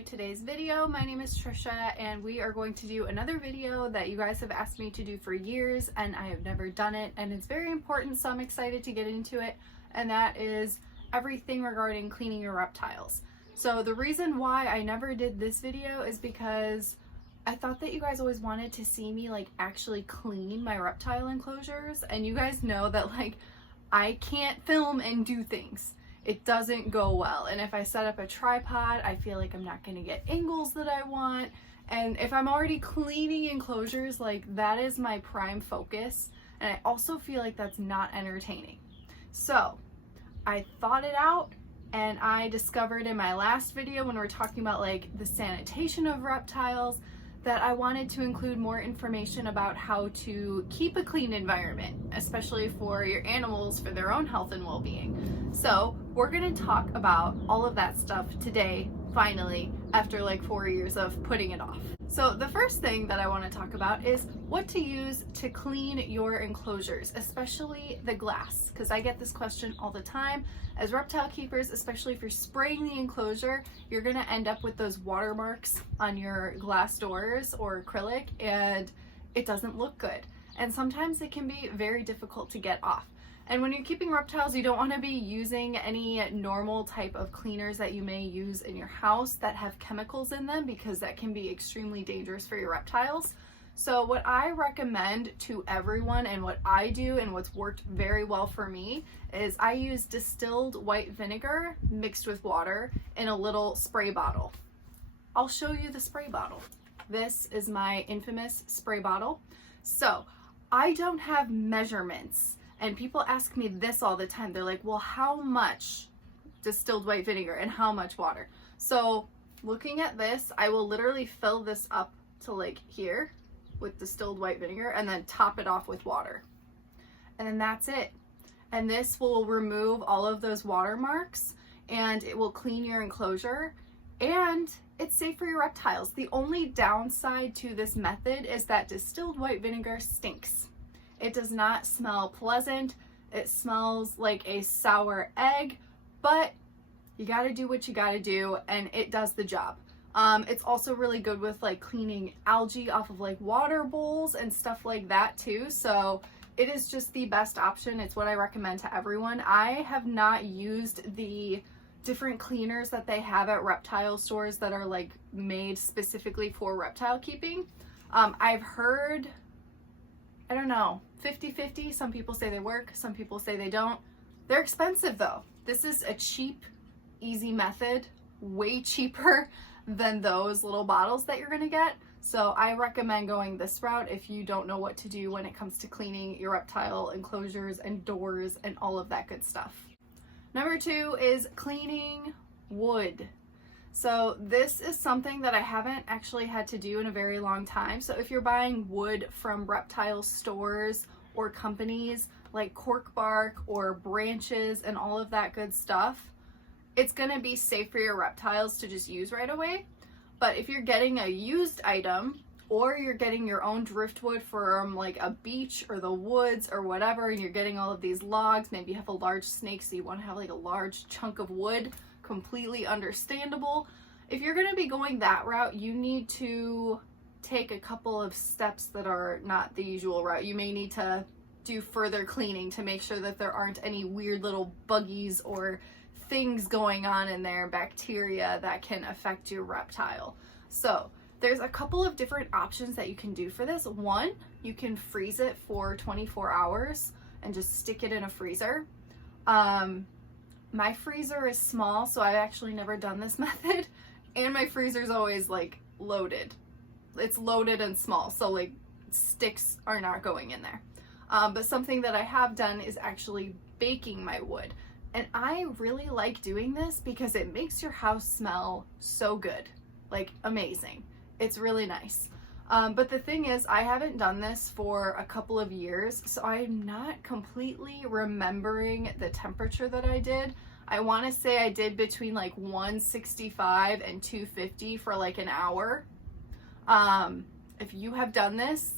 to today's video. My name is Trisha and we are going to do another video that you guys have asked me to do for years and I have never done it, and it's very important, so I'm excited to get into it, and that is everything regarding cleaning your reptiles. So the reason why I never did this video is because I thought that you guys always wanted to see me like actually clean my reptile enclosures, and you guys know that like I can't film and do things. It doesn't go well, and if I set up a tripod, I feel like I'm not going to get angles that I want, and if I'm already cleaning enclosures, like that is my prime focus, and I also feel like that's not entertaining. So I thought it out, and I discovered in my last video when we were talking about like the sanitation of reptiles that I wanted to include more information about how to keep a clean environment, especially for your animals, for their own health and well-being. So we're gonna talk about all of that stuff today, finally, after like 4 years of putting it off. So the first thing that I want to talk about is what to use to clean your enclosures, especially the glass, because I get this question all the time. As reptile keepers, especially if you're spraying the enclosure, you're going to end up with those watermarks on your glass doors or acrylic, and it doesn't look good. And sometimes it can be very difficult to get off. And when you're keeping reptiles, you don't want to be using any normal type of cleaners that you may use in your house that have chemicals in them, because that can be extremely dangerous for your reptiles. So what I recommend to everyone, and what I do and what's worked very well for me, is I use distilled white vinegar mixed with water in a little spray bottle. I'll show you the spray bottle. This is my infamous spray bottle. So I don't have measurements. And people ask me this all the time. They're like, well, how much distilled white vinegar and how much water? So looking at this, I will literally fill this up to like here with distilled white vinegar and then top it off with water. And then that's it. And this will remove all of those watermarks, and it will clean your enclosure, and it's safe for your reptiles. The only downside to this method is that distilled white vinegar stinks. It does not smell pleasant. It smells like a sour egg, but you gotta do what you gotta do, and it does the job. It's also really good with like cleaning algae off of like water bowls and stuff like that too. So it is just the best option. It's what I recommend to everyone. I have not used the different cleaners that they have at reptile stores that are like made specifically for reptile keeping. I've heard, I don't know, 50-50. Some people say they work, some people say they don't. They're expensive though. This is a cheap, easy method, way cheaper than those little bottles that you're gonna get. So I recommend going this route if you don't know what to do when it comes to cleaning your reptile enclosures and doors and all of that good stuff. Number 2 is cleaning wood. So this is something that I haven't actually had to do in a very long time. So if you're buying wood from reptile stores or companies like cork bark or branches and all of that good stuff, it's going to be safe for your reptiles to just use right away. But if you're getting a used item, or you're getting your own driftwood from like a beach or the woods or whatever, and you're getting all of these logs, maybe you have a large snake so you want to have like a large chunk of wood, completely understandable. If you're going to be going that route, you need to take a couple of steps that are not the usual route. You may need to do further cleaning to make sure that there aren't any weird little buggies or things going on in there, bacteria that can affect your reptile. So there's a couple of different options that you can do for this. One, you can freeze it for 24 hours and just stick it in a freezer. My freezer is small, so I've actually never done this method, and my freezer is always like loaded. It's loaded and small, so like sticks are not going in there. But something that I have done is actually baking my wood. And I really like doing this because it makes your house smell so good, like amazing. It's really nice. But the thing is, I haven't done this for a couple of years, so I'm not completely remembering the temperature that I did. I want to say I did between like 165 and 250 for like an hour. If you have done this,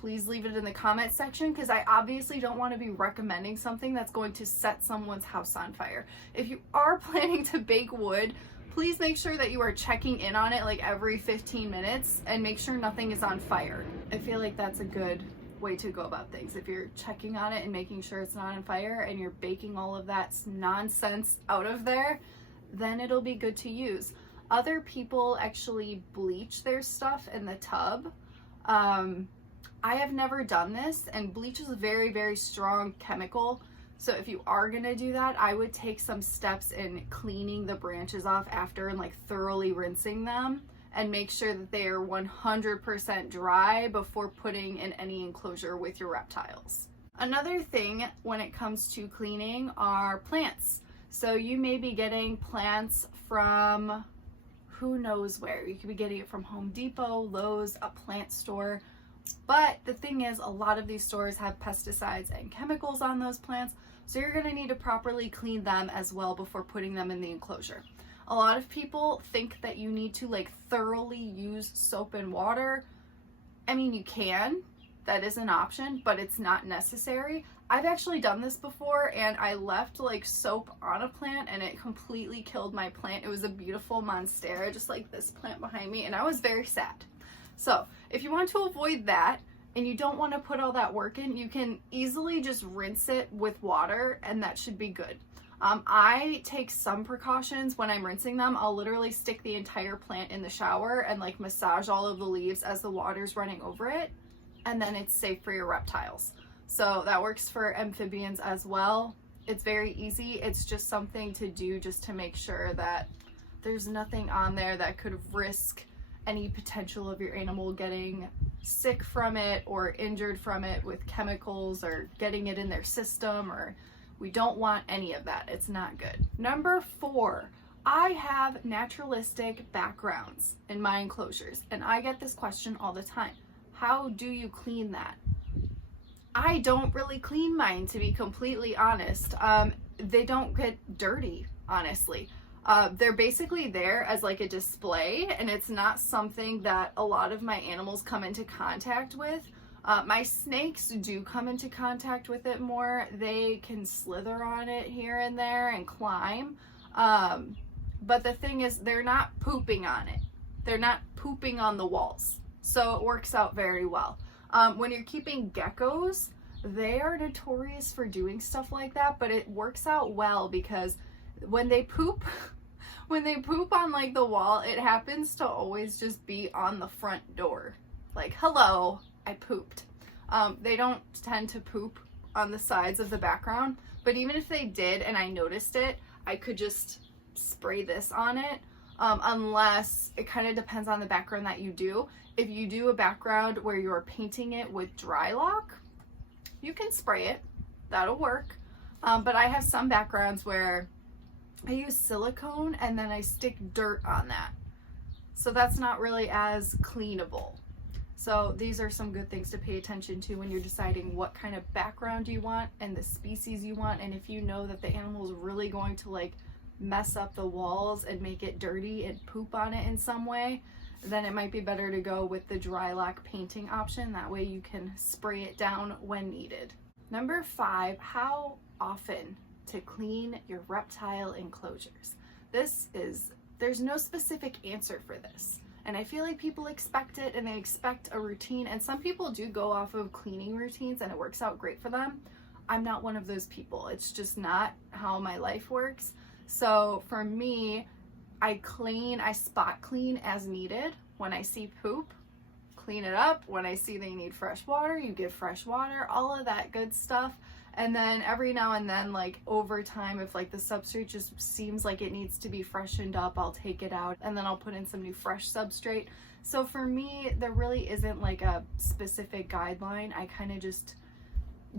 please leave it in the comment section, because I obviously don't want to be recommending something that's going to set someone's house on fire. If you are planning to bake wood, please make sure that you are checking in on it like every 15 minutes and make sure nothing is on fire. I feel like that's a good way to go about things. If you're checking on it and making sure it's not on fire and you're baking all of that nonsense out of there, then it'll be good to use. Other people actually bleach their stuff in the tub. I have never done this, and bleach is a very, very strong chemical. So if you are gonna do that, I would take some steps in cleaning the branches off after and like thoroughly rinsing them, and make sure that they are 100% dry before putting in any enclosure with your reptiles. Another thing when it comes to cleaning are plants. So you may be getting plants from who knows where. You could be getting it from Home Depot, Lowe's, a plant store. But the thing is, a lot of these stores have pesticides and chemicals on those plants, so you're gonna need to properly clean them as well before putting them in the enclosure. A lot of people think that you need to like thoroughly use soap and water. I mean, you can, that is an option, but it's not necessary. I've actually done this before, and I left like soap on a plant and it completely killed my plant. It was a beautiful monstera, just like this plant behind me, and I was very sad. So if you want to avoid that and you don't want to put all that work in, you can easily just rinse it with water and that should be good. I take some precautions when I'm rinsing them. I'll literally stick the entire plant in the shower and like massage all of the leaves as the water's running over it, and then it's safe for your reptiles. So that works for amphibians as well. It's very easy. It's just something to do just to make sure that there's nothing on there that could risk any potential of your animal getting sick from it or injured from it with chemicals or getting it in their system, or we don't want any of that. It's not good. Number 4, I have naturalistic backgrounds in my enclosures, and I get this question all the time. How do you clean that? I don't really clean mine, to be completely honest. They don't get dirty, honestly. They're basically there as like a display, and it's not something that a lot of my animals come into contact with. My snakes do come into contact with it more. They can slither on it here and there and climb. But the thing is, they're not pooping on it. They're not pooping on the walls. So it works out very well. When you're keeping geckos, they are notorious for doing stuff like that, but it works out well because when they poop, on like the wall, it happens to always just be on the front door. Like, hello, I pooped. They don't tend to poop on the sides of the background, but even if they did and I noticed it, I could just spray this on it. Unless it kind of depends on the background that you do. If you do a background where you're painting it with dry lock, you can spray it. That'll work. But I have some backgrounds where I use silicone and then I stick dirt on that. So that's not really as cleanable. So these are some good things to pay attention to when you're deciding what kind of background you want and the species you want. And if you know that the animal is really going to like mess up the walls and make it dirty and poop on it in some way, then it might be better to go with the dry lock painting option. That way you can spray it down when needed. Number 5, how often to clean your reptile enclosures. There's no specific answer for this. And I feel like people expect it and they expect a routine, and some people do go off of cleaning routines and it works out great for them. I'm not one of those people. It's just not how my life works. So for me, I spot clean as needed. When I see poop, clean it up. When I see they need fresh water, you give fresh water, all of that good stuff. And then every now and then, like over time, if like the substrate just seems like it needs to be freshened up, I'll take it out and then I'll put in some new fresh substrate. So for me, there really isn't like a specific guideline. I kind of just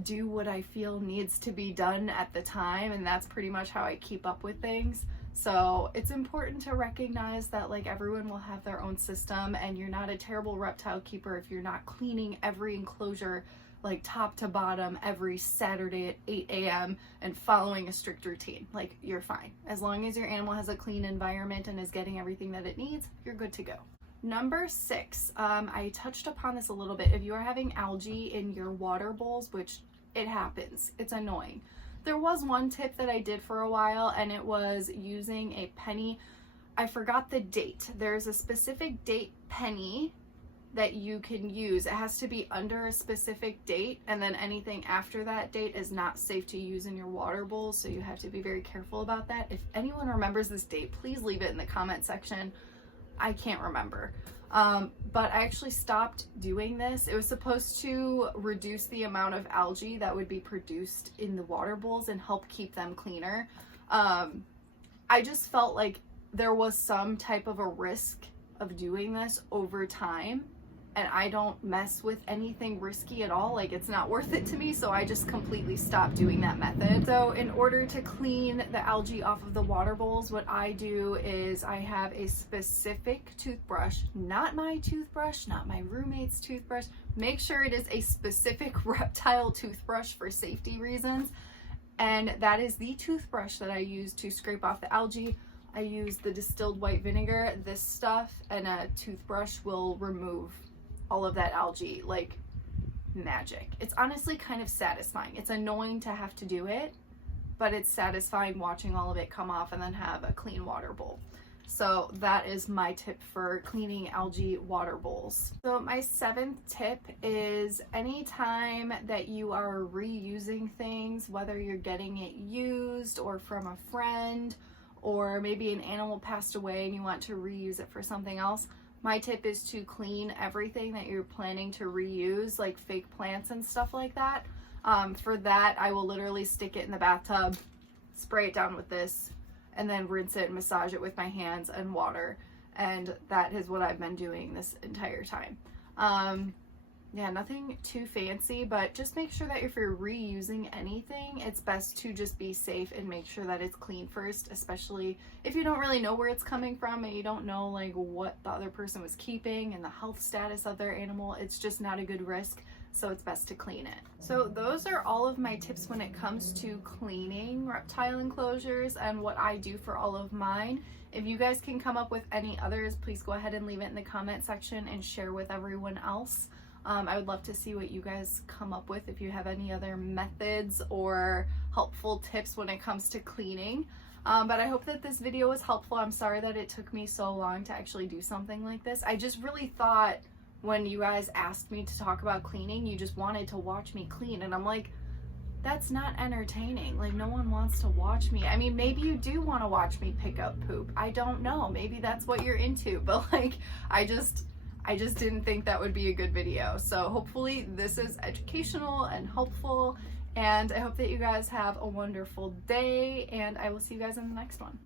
do what I feel needs to be done at the time, and that's pretty much how I keep up with things. So it's important to recognize that like everyone will have their own system, and you're not a terrible reptile keeper if you're not cleaning every enclosure like top to bottom every Saturday at 8 a.m. and following a strict routine. Like, you're fine. As long as your animal has a clean environment and is getting everything that it needs, you're good to go. Number 6, I touched upon this a little bit. If you are having algae in your water bowls, which it happens, it's annoying. There was one tip that I did for a while, and it was using a penny. I forgot the date. There's a specific date penny that you can use. It has to be under a specific date, and then anything after that date is not safe to use in your water bowls, so you have to be very careful about that. If anyone remembers this date, please leave it in the comment section. I can't remember. But I actually stopped doing this. It was supposed to reduce the amount of algae that would be produced in the water bowls and help keep them cleaner. I just felt like there was some type of a risk of doing this over time, and I don't mess with anything risky at all. Like, it's not worth it to me, so I just completely stopped doing that method. So in order to clean the algae off of the water bowls, what I do is I have a specific toothbrush, not my toothbrush, not my roommate's toothbrush. Make sure it is a specific Reptile toothbrush for safety reasons, and that is the toothbrush that I use to scrape off the algae. I use the distilled white vinegar, this stuff, and a toothbrush will remove all of that algae like magic. It's honestly kind of satisfying. It's annoying to have to do it, but it's satisfying watching all of it come off and then have a clean water bowl. So that is my tip for cleaning algae water bowls. So my 7th tip is anytime that you are reusing things, whether you're getting it used or from a friend, or maybe an animal passed away and you want to reuse it for something else, my tip is to clean everything that you're planning to reuse, like fake plants and stuff like that. For that, I will literally stick it in the bathtub, spray it down with this, and then rinse it and massage it with my hands and water. And that is what I've been doing this entire time. Yeah, nothing too fancy, but just make sure that if you're reusing anything, it's best to just be safe and make sure that it's clean first, especially if you don't really know where it's coming from and you don't know like what the other person was keeping and the health status of their animal. It's just not a good risk, so it's best to clean it. So those are all of my tips when it comes to cleaning reptile enclosures and what I do for all of mine. If you guys can come up with any others, please go ahead and leave it in the comment section and share with everyone else. I would love to see what you guys come up with if you have any other methods or helpful tips when it comes to cleaning. But I hope that this video was helpful. I'm sorry that it took me so long to actually do something like this. I just really thought when you guys asked me to talk about cleaning, you just wanted to watch me clean. And I'm like, that's not entertaining. Like, no one wants to watch me. I mean, maybe you do want to watch me pick up poop. I don't know. Maybe that's what you're into. But like, I just didn't think that would be a good video. So hopefully this is educational and helpful, and I hope that you guys have a wonderful day, and I will see you guys in the next one.